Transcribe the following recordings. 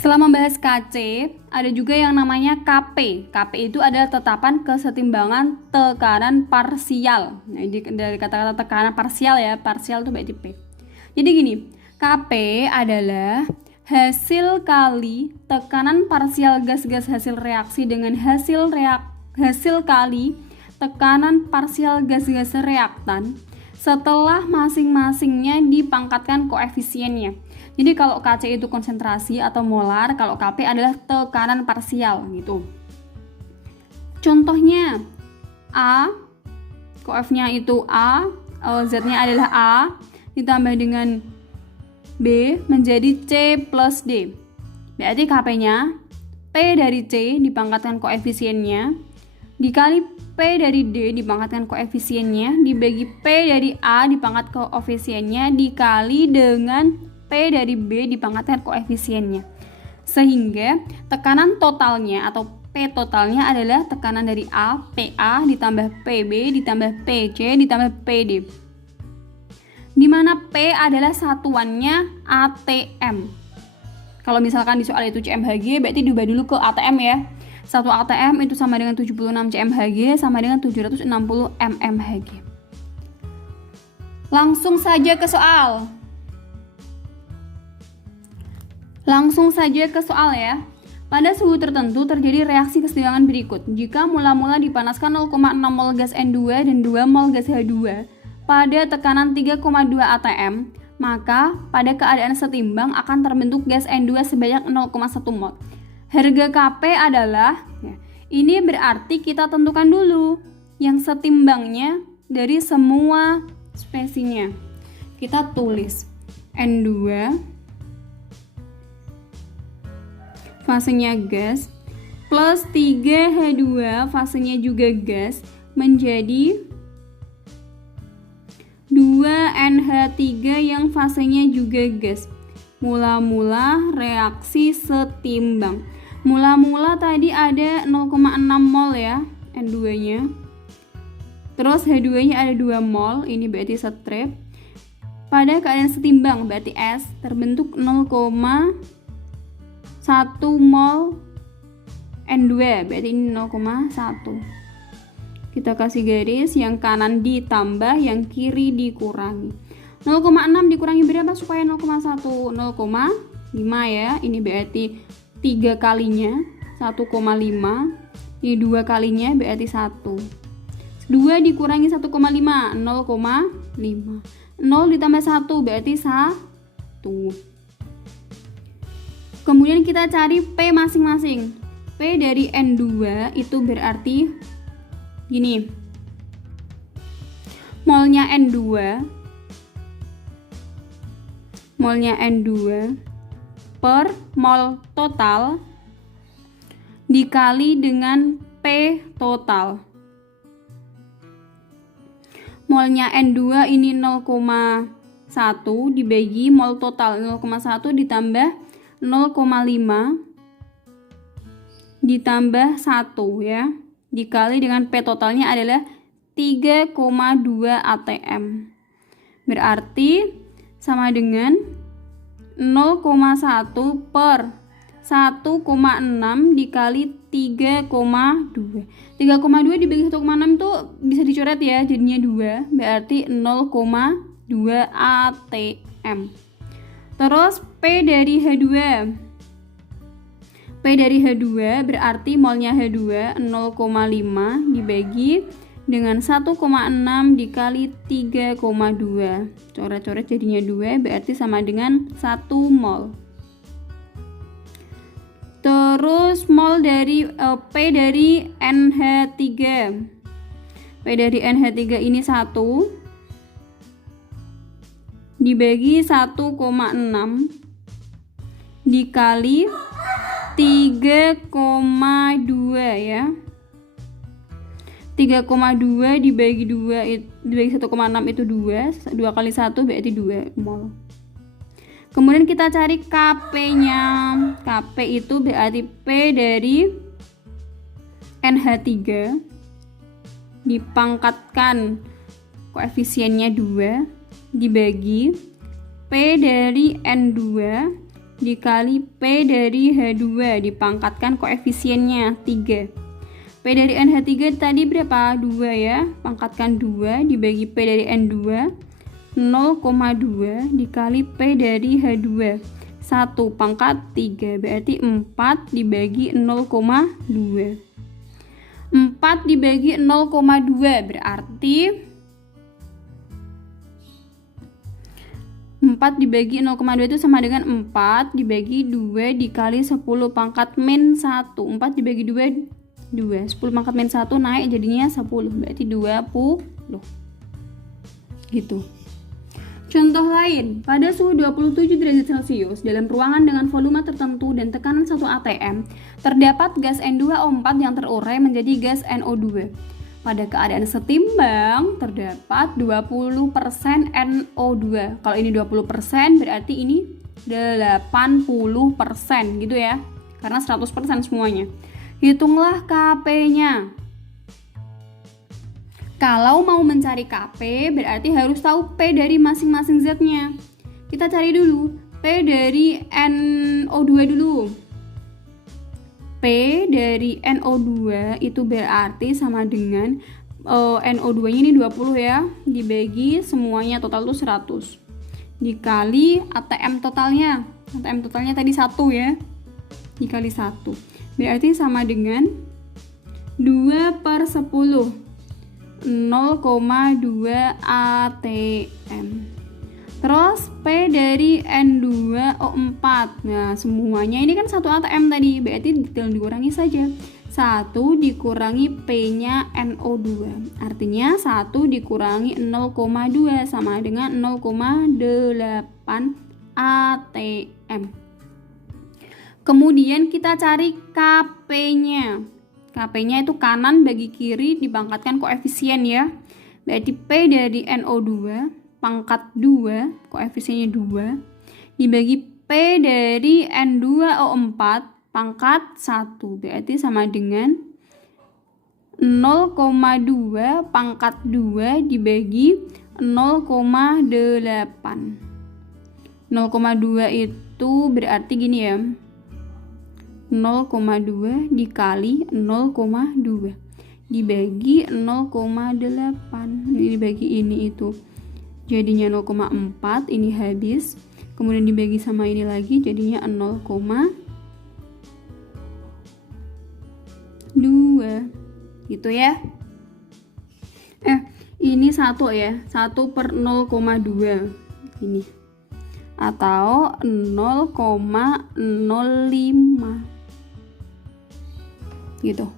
Setelah membahas KC, ada juga yang namanya KP. KP itu adalah tetapan kesetimbangan tekanan parsial. Nah, ini dari kata-kata tekanan parsial ya, parsial itu berarti P. Jadi gini, KP adalah hasil kali tekanan parsial gas-gas hasil reaksi dengan hasil kali tekanan parsial gas-gas reaktan setelah masing-masingnya dipangkatkan koefisiennya. Jadi kalau KC itu konsentrasi atau molar, kalau KP adalah tekanan parsial gitu. Contohnya A, koefnya itu A, Z-nya adalah A, ditambah dengan B menjadi C plus D. Berarti KP-nya P dari C dipangkatkan koefisiennya, dikali P dari D dipangkatkan koefisiennya, dibagi P dari A dipangkat koefisiennya, dikali dengan P dari B dipangkatkan koefisiennya. Sehingga tekanan totalnya atau P totalnya adalah tekanan dari A, PA ditambah PB ditambah PC ditambah PD. Di mana P adalah satuannya ATM. Kalau misalkan di soal itu CMHG, berarti diubah dulu ke ATM ya. 1 ATM itu sama dengan 76 CMHG sama dengan 760 mmHg. Langsung saja ke soal. Ya. Pada suhu tertentu terjadi reaksi kesetimbangan berikut. Jika mula-mula dipanaskan 0,6 mol gas N2 dan 2 mol gas H2 pada tekanan 3,2 atm, maka pada keadaan setimbang akan terbentuk gas N2 sebanyak 0,1 mol. Harga KP adalah, ini berarti kita tentukan dulu yang setimbangnya dari semua spesinya. Kita tulis N2 fasenya gas plus 3H2 fasenya juga gas menjadi 2NH3 yang fasenya juga gas. Mula-mula reaksi setimbang. Mula-mula tadi ada 0,6 mol ya N2-nya. Terus H2-nya ada 2 mol, ini berarti strip. Pada keadaan setimbang berarti S terbentuk 0,1 mol N2, berarti ini 0,1. Kita kasih garis, yang kanan ditambah, yang kiri dikurangi. 0,6 dikurangi berapa supaya 0,1? 0,5 ya. Ini berarti 3 kalinya 1,5. Ini 2 kalinya berarti 1. 2 dikurangi 1,5, 0,5. 0 ditambah 1 berarti 1. Kemudian kita cari P masing-masing. P dari N2 itu berarti gini. Molnya N2 per mol total dikali dengan P total. Molnya N2 ini 0,1 dibagi mol total 0,1 ditambah 0,5 ditambah 1 ya, dikali dengan P totalnya adalah 3,2 atm. Berarti sama dengan 0,1 per 1,6 dikali 3,2. 3,2 dibagi 1,6 itu bisa dicoret ya, jadinya 2, berarti 0,2 atm. Terus P dari H2 berarti molnya H2 0,5 dibagi dengan 1,6 dikali 3,2. Coret-coret jadinya 2, berarti sama dengan 1 mol. Terus mol dari P dari NH3. P dari NH3 ini 1 dibagi 1,6 dikali 3,2 ya. 3,2 dibagi 2 dibagi 1,6 itu 2. 2 kali 1 berarti 2 mol. Kemudian kita cari KP-nya. KP itu berarti P dari NH3 dipangkatkan koefisiennya 2 dibagi P dari N2 dikali P dari H2 dipangkatkan koefisiennya 3. P dari NH3 tadi berapa? 2 ya. Pangkatkan 2 dibagi P dari N2 0,2 dikali P dari H2 1 pangkat 3 berarti 4 dibagi 0,2. 4 dibagi 0,2 berarti 4 dibagi 0,2 itu sama dengan 4 dibagi 2 dikali 10 pangkat min 1. 4 dibagi 2, 2. 10 pangkat min 1 naik jadinya 10. Berarti 20. Gitu. Contoh lain, pada suhu 27 derajat Celcius dalam ruangan dengan volume tertentu dan tekanan 1 atm, terdapat gas N2O4 yang terurai menjadi gas NO2. Pada keadaan setimbang, terdapat 20% NO2. Kalau ini 20%, berarti ini 80% gitu ya. Karena 100% semuanya. Hitunglah KP-nya. Kalau mau mencari KP, berarti harus tahu P dari masing-masing Z-nya. Kita cari dulu P dari NO2 dulu. P dari NO2 itu berarti sama dengan NO2-nya ini 20 ya, dibagi semuanya total itu 100. Dikali ATM totalnya. ATM totalnya tadi 1 ya. Dikali 1. Berarti sama dengan 2/10. 0,2 ATM. Terus P dari N2O4. Nah, semuanya ini kan 1 ATM tadi, berarti tinggal dikurangi saja. 1 dikurangi P-nya NO2. Artinya 1 dikurangi 0,2 sama dengan 0,8 ATM. Kemudian kita cari KP-nya. KP-nya itu kanan bagi kiri dipangkatkan koefisien ya. Berarti P dari NO2 pangkat 2, koefisiennya 2, dibagi P dari N2O4 pangkat 1. Berarti sama dengan 0,2 pangkat 2 dibagi 0,8. 0,2 itu berarti gini ya. 0,2 dikali 0,2 dibagi 0,8. Ini dibagi ini itu jadinya 0,4, ini habis. Kemudian dibagi sama ini lagi jadinya 0,2 gitu ya. Ini 1 ya, 1/0,2 ini atau 0,05 gitu.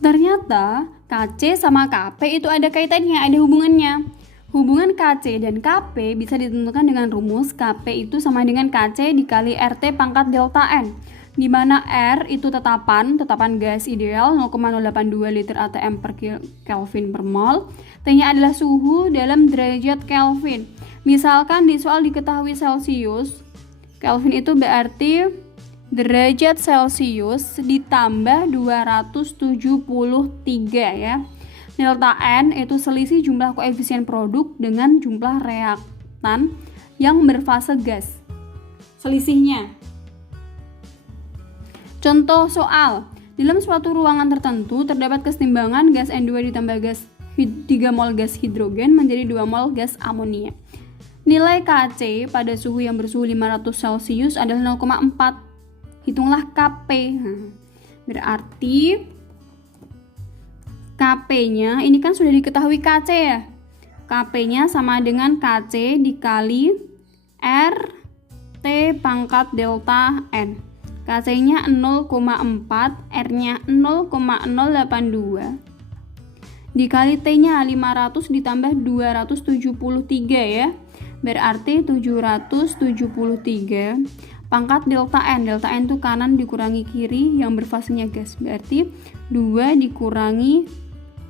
Ternyata KC sama KP itu ada kaitannya, ada hubungannya. Hubungan KC dan KP bisa ditentukan dengan rumus KP itu sama dengan KC dikali RT pangkat delta N, di mana R itu tetapan gas ideal 0,082 liter ATM per Kelvin per mol. T-nya adalah suhu dalam derajat Kelvin. Misalkan di soal diketahui Celcius, Kelvin itu berarti derajat Celcius ditambah 273 ya. Delta N itu selisih jumlah koefisien produk dengan jumlah reaktan yang berfase gas. Selisihnya. Contoh soal, dalam suatu ruangan tertentu terdapat kesetimbangan gas N2 ditambah gas 3 mol gas hidrogen menjadi 2 mol gas amonia. Nilai KC pada suhu yang bersuhu 500 Celcius adalah 0,4. Hitunglah KP. Berarti KP-nya ini kan sudah diketahui KC ya. KP-nya sama dengan KC dikali RT pangkat delta N. KC-nya 0,4, R-nya 0,082. Dikali T-nya 500 ditambah 273 ya. Berarti 773 pangkat delta N. Delta N itu kanan dikurangi kiri yang berfasenya gas. Berarti 2 dikurangi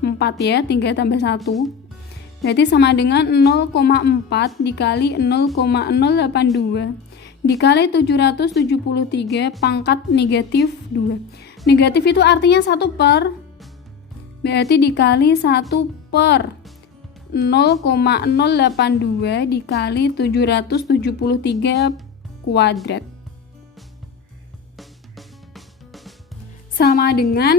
4 ya, 3 tambah 1. Berarti sama dengan 0,4 dikali 0,082 dikali 773 pangkat negatif 2. Negatif itu artinya 1 per. Berarti dikali 1 per 0,082 dikali 773 kuadrat. Sama dengan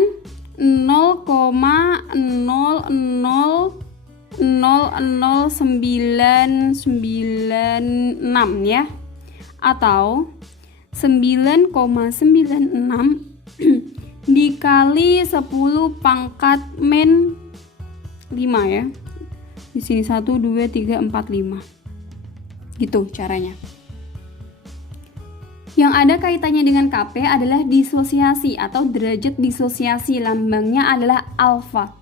0,0000996 ya. Atau 9,96 dikali 10 pangkat min 5 ya. Di sini 1, 2, 3, 4, 5. Gitu caranya. Yang ada kaitannya dengan KP adalah disosiasi atau derajat disosiasi, lambangnya adalah alfa.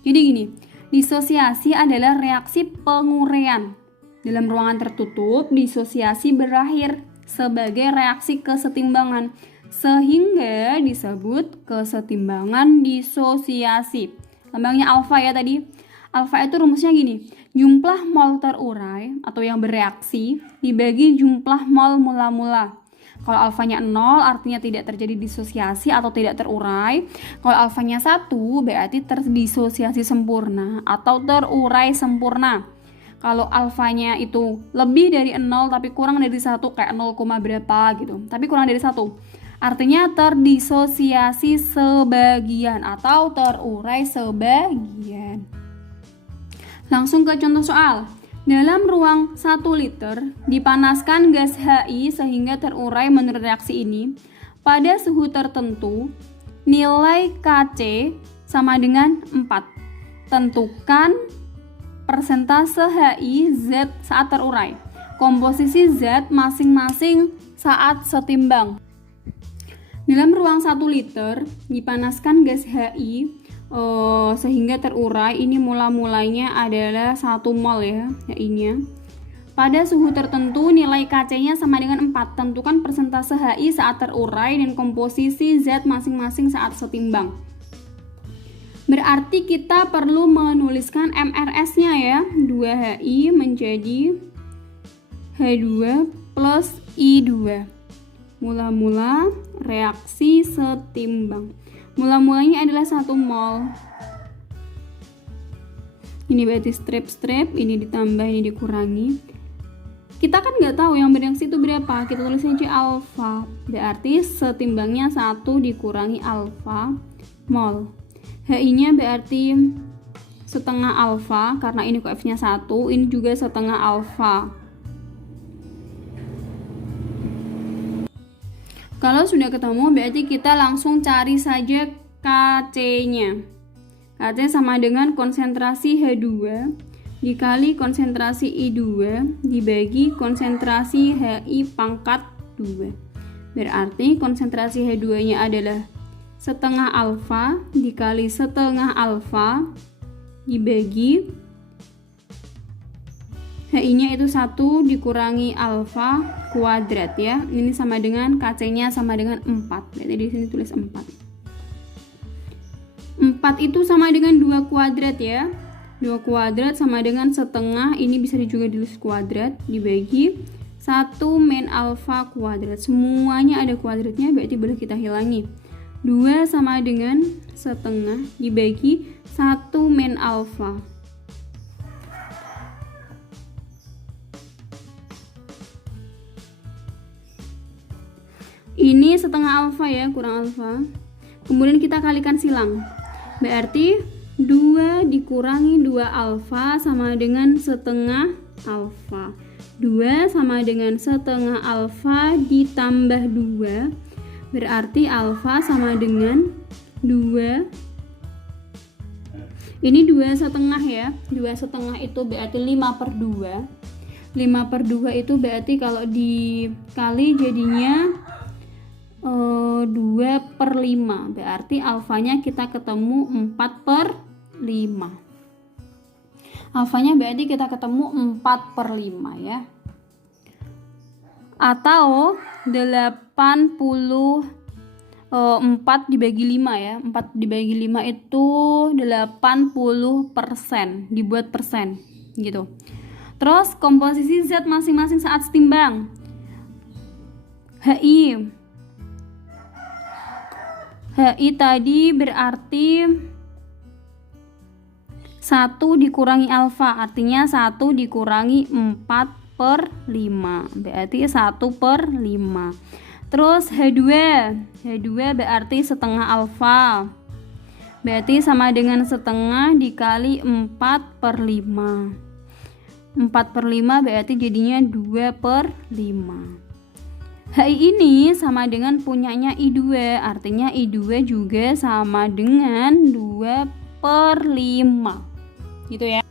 Jadi gini, disosiasi adalah reaksi penguraian. Dalam ruangan tertutup, disosiasi berakhir sebagai reaksi kesetimbangan, sehingga disebut kesetimbangan disosiasi. Lambangnya alfa ya tadi. Alfa itu rumusnya gini, jumlah mol terurai atau yang bereaksi dibagi jumlah mol mula-mula. Kalau alfanya 0 artinya tidak terjadi disosiasi atau tidak terurai. Kalau alfanya 1 berarti terdisosiasi sempurna atau terurai sempurna. Kalau alfanya itu lebih dari 0 tapi kurang dari 1 kayak 0, berapa gitu. Tapi kurang dari 1. Artinya terdisosiasi sebagian atau terurai sebagian. Langsung ke contoh soal. Dalam ruang 1 liter dipanaskan gas HI sehingga terurai menurut reaksi ini. Pada suhu tertentu, nilai Kc sama dengan 4. Tentukan persentase HI Z saat terurai. Komposisi Z masing-masing saat setimbang. Dalam ruang 1 liter dipanaskan gas HI sehingga terurai, ini mula-mulanya adalah 1 mol ya, HI-nya. Pada suhu tertentu nilai Kc-nya sama dengan 4. Tentukan persentase HI saat terurai dan komposisi Z masing-masing saat setimbang. Berarti kita perlu menuliskan MRS-nya ya. 2HI menjadi H2 plus I2. Mula-mula reaksi setimbang. Mula-mulanya adalah 1 mol. Ini berarti strip-strip, ini ditambah, ini dikurangi. Kita kan nggak tahu yang bereaksi itu berapa, kita tulis aja alfa. Berarti setimbangnya 1 dikurangi alfa mol. HI-nya berarti setengah alfa, karena ini koefnya 1, ini juga setengah alfa. Kalau sudah ketemu, berarti kita langsung cari saja Kc-nya. Kc sama dengan konsentrasi H2 dikali konsentrasi I2 dibagi konsentrasi HI pangkat 2. Berarti konsentrasi H2-nya adalah setengah alfa dikali setengah alfa dibagi HI-nya itu 1 dikurangi alfa kuadrat ya. Ini sama dengan Kc-nya sama dengan 4. Berarti di sini tulis 4. 4 itu sama dengan 2 kuadrat ya. 2 kuadrat sama dengan setengah, ini bisa juga ditulis kuadrat, dibagi 1 min alfa kuadrat. Semuanya ada kuadratnya, berarti boleh kita hilangi. 2 sama dengan setengah dibagi 1 min alfa. Ini setengah alfa ya, kurang alfa. Kemudian kita kalikan silang. Berarti 2 dikurangi 2 alfa sama dengan setengah alfa. 2 sama dengan setengah alfa ditambah 2. Berarti alfa sama dengan 2. Ini 2 setengah ya. 2 setengah itu berarti 5/2. 5/2 itu berarti kalau dikali jadinya 2/5. Berarti alfanya kita ketemu 4/5. Alfanya berarti kita ketemu 4/5 ya. Atau 84 dibagi 5 ya. 4 dibagi 5 itu 80%, dibuat persen gitu. Terus komposisi Z masing-masing saat setimbang. HI tadi berarti 1 dikurangi alfa, artinya 1 dikurangi 4/5. 1/5, berarti 1/5. Terus H2 berarti setengah alfa, berarti sama dengan setengah dikali 4/5. 4/5 berarti jadinya 2/5. HI ini sama dengan punyanya I2, artinya I2 juga sama dengan 2/5, gitu ya.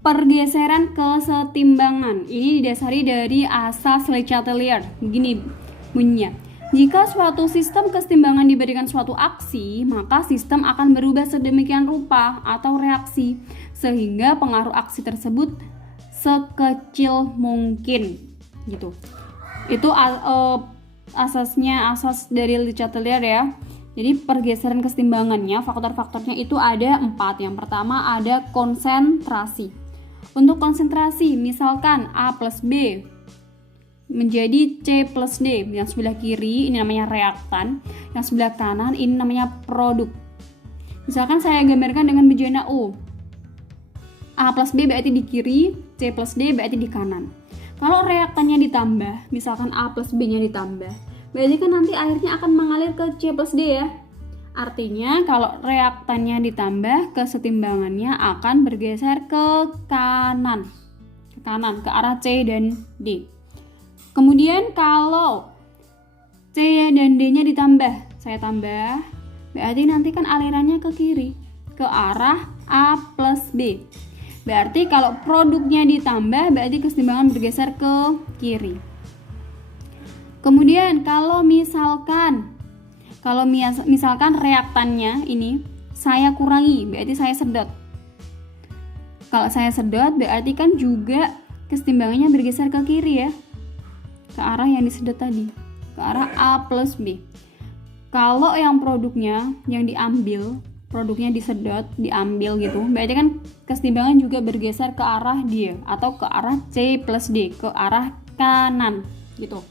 Pergeseran kesetimbangan ini didasari dari asas Le Chatelier. Begini bunyinya: jika suatu sistem kesetimbangan diberikan suatu aksi, maka sistem akan berubah sedemikian rupa atau reaksi sehingga pengaruh aksi tersebut sekecil mungkin. Gitu. Itu asas dari Le Chatelier ya. Jadi pergeseran kesetimbangannya, faktor-faktornya itu ada 4. Yang pertama ada konsentrasi. Untuk konsentrasi, misalkan A plus B menjadi C plus D. Yang sebelah kiri ini namanya reaktan, yang sebelah kanan ini namanya produk. Misalkan saya gambarkan dengan bejana U. A plus B berarti di kiri, C plus D berarti di kanan. Kalau reaktannya ditambah, misalkan A plus B nya ditambah, berarti kan nanti akhirnya akan mengalir ke C plus D ya. Artinya kalau reaktannya ditambah, kesetimbangannya akan bergeser ke kanan, ke arah C dan D. Kemudian kalau C dan D nya ditambah, saya tambah, berarti nanti kan alirannya ke kiri, ke arah A plus B. Berarti kalau produknya ditambah, berarti kesetimbangan bergeser ke kiri. Kemudian kalau misalkan reaktannya ini saya kurangi, berarti saya sedot. Kalau saya sedot, berarti kan juga kesetimbangannya bergeser ke kiri ya, ke arah yang disedot tadi, ke arah A plus B. Kalau yang produknya yang diambil, produknya disedot, diambil gitu, berarti kan kesetimbangan juga bergeser ke arah dia atau ke arah C plus D, ke arah kanan gitu.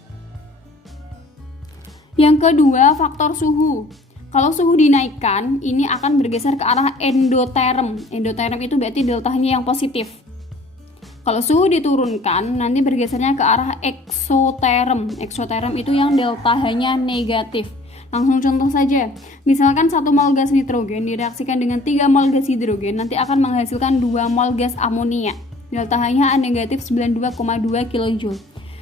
Yang kedua, faktor suhu. Kalau suhu dinaikkan, ini akan bergeser ke arah endoterm. Endoterm itu berarti deltanya yang positif. Kalau suhu diturunkan, nanti bergesernya ke arah eksoterm. Eksoterm itu yang deltanya negatif. Langsung contoh saja, misalkan 1 mol gas nitrogen direaksikan dengan 3 mol gas hidrogen, nanti akan menghasilkan 2 mol gas amonia. Deltanya negatif 92,2 kJ.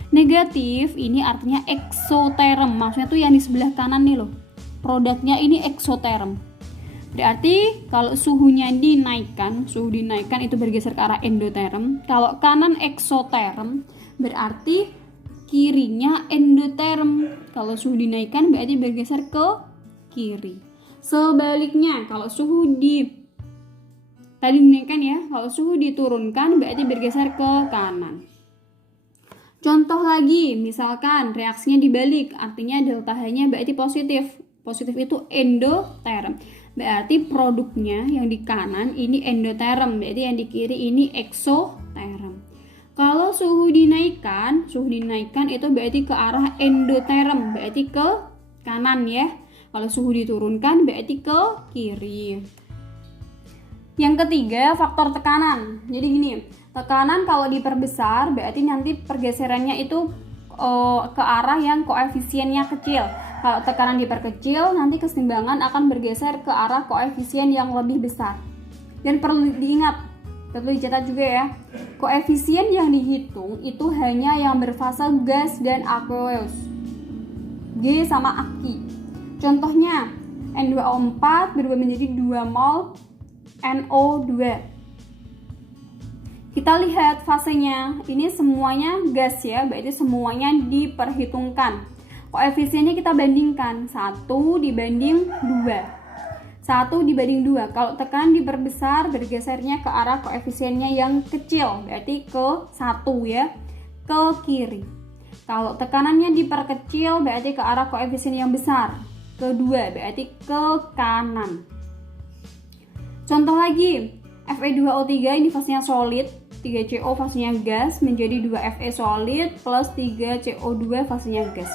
Negatif ini artinya eksoterm, maksudnya tuh yang di sebelah kanan nih loh. Produknya ini eksoterm. Berarti kalau suhunya dinaikkan, itu bergeser ke arah endoterm. Kalau kanan eksoterm, berarti kirinya endoterm. Kalau suhu dinaikkan berarti bergeser ke kiri. Sebaliknya, kalau suhu tadi dinaikkan ya, kalau suhu diturunkan berarti bergeser ke kanan. Contoh lagi, misalkan reaksinya dibalik, artinya delta H-nya berarti positif. Positif itu endoterm. Berarti produknya yang di kanan ini endoterm, berarti yang di kiri ini eksoterm. Kalau suhu dinaikkan itu berarti ke arah endoterm, berarti ke kanan ya. Kalau suhu diturunkan berarti ke kiri. Yang ketiga, faktor tekanan. Jadi gini, tekanan kalau diperbesar berarti nanti pergeserannya itu ke arah yang koefisiennya kecil. Kalau tekanan diperkecil, nanti kesetimbangan akan bergeser ke arah koefisien yang lebih besar. Dan perlu diingat, perlu dicatat juga ya, koefisien yang dihitung itu hanya yang berfase gas dan aqueous, G sama Aki. Contohnya, N2O4 berubah menjadi 2 mol NO2. Kita lihat fasenya, ini semuanya gas ya, berarti semuanya diperhitungkan. Koefisiennya kita bandingkan, 1 dibanding 2. 1 dibanding 2. Kalau tekanan diperbesar, bergesernya ke arah koefisiennya yang kecil, berarti ke 1 ya, ke kiri. Kalau tekanannya diperkecil, berarti ke arah koefisien yang besar, ke 2, berarti ke kanan. Contoh lagi, Fe2O3 ini fasenya solid, 3CO fasenya gas, menjadi 2Fe solid plus 3CO2 fasenya gas.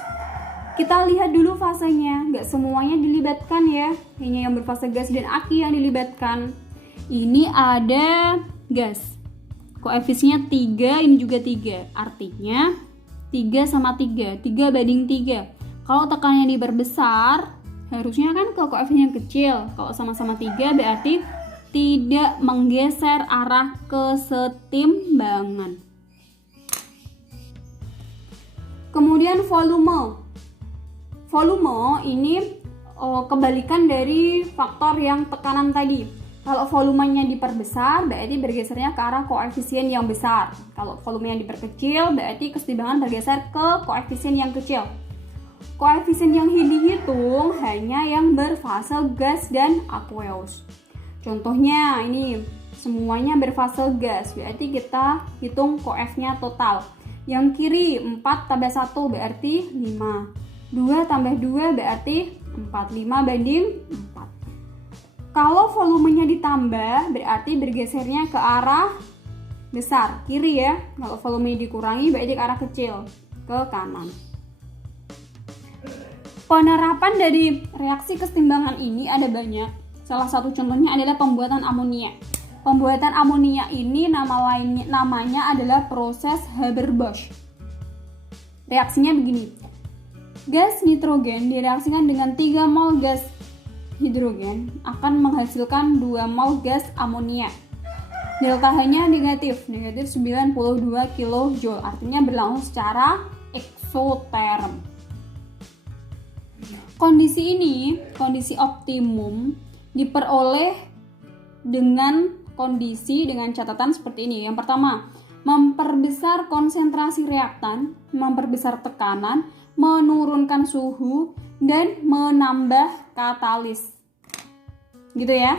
Kita lihat dulu fasenya, nggak semuanya dilibatkan ya, hanya yang berfase gas dan Aki yang dilibatkan. Ini ada gas, Koefisiennya 3, ini juga 3. Artinya 3 sama 3, 3 banding 3. Kalau tekanannya diperbesar, harusnya kan ke koefisien yang kecil. Kalau sama-sama 3 berarti tidak menggeser arah kesetimbangan. Kemudian volume. Volume ini kebalikan dari faktor yang tekanan tadi. Kalau volumenya diperbesar, berarti bergesernya ke arah koefisien yang besar. Kalau volumenya diperkecil, berarti kesetimbangan bergeser ke koefisien yang kecil. Koefisien yang dihitung hanya yang berfase gas dan aqueous. Contohnya ini semuanya berfase gas, berarti kita hitung koefnya total. Yang kiri 4 tambah 1 berarti 5. 2 tambah 2 berarti 4. 5 banding 4. Kalau volumenya ditambah, berarti bergesernya ke arah besar, kiri ya. Kalau volumenya dikurangi, berarti ke arah kecil, ke kanan. Penerapan dari reaksi kesetimbangan ini ada banyak. Salah satu contohnya adalah pembuatan amonia. Pembuatan amonia ini namanya adalah proses Haber-Bosch. Reaksinya begini. Gas nitrogen direaksikan dengan 3 mol gas hidrogen akan menghasilkan 2 mol gas amonia. Delta H-nya negatif 92 kJ, artinya berlangsung secara eksoterm. Kondisi ini, kondisi optimum, diperoleh dengan catatan seperti ini. Yang pertama, memperbesar konsentrasi reaktan, memperbesar tekanan, menurunkan suhu, dan menambah katalis. Gitu ya.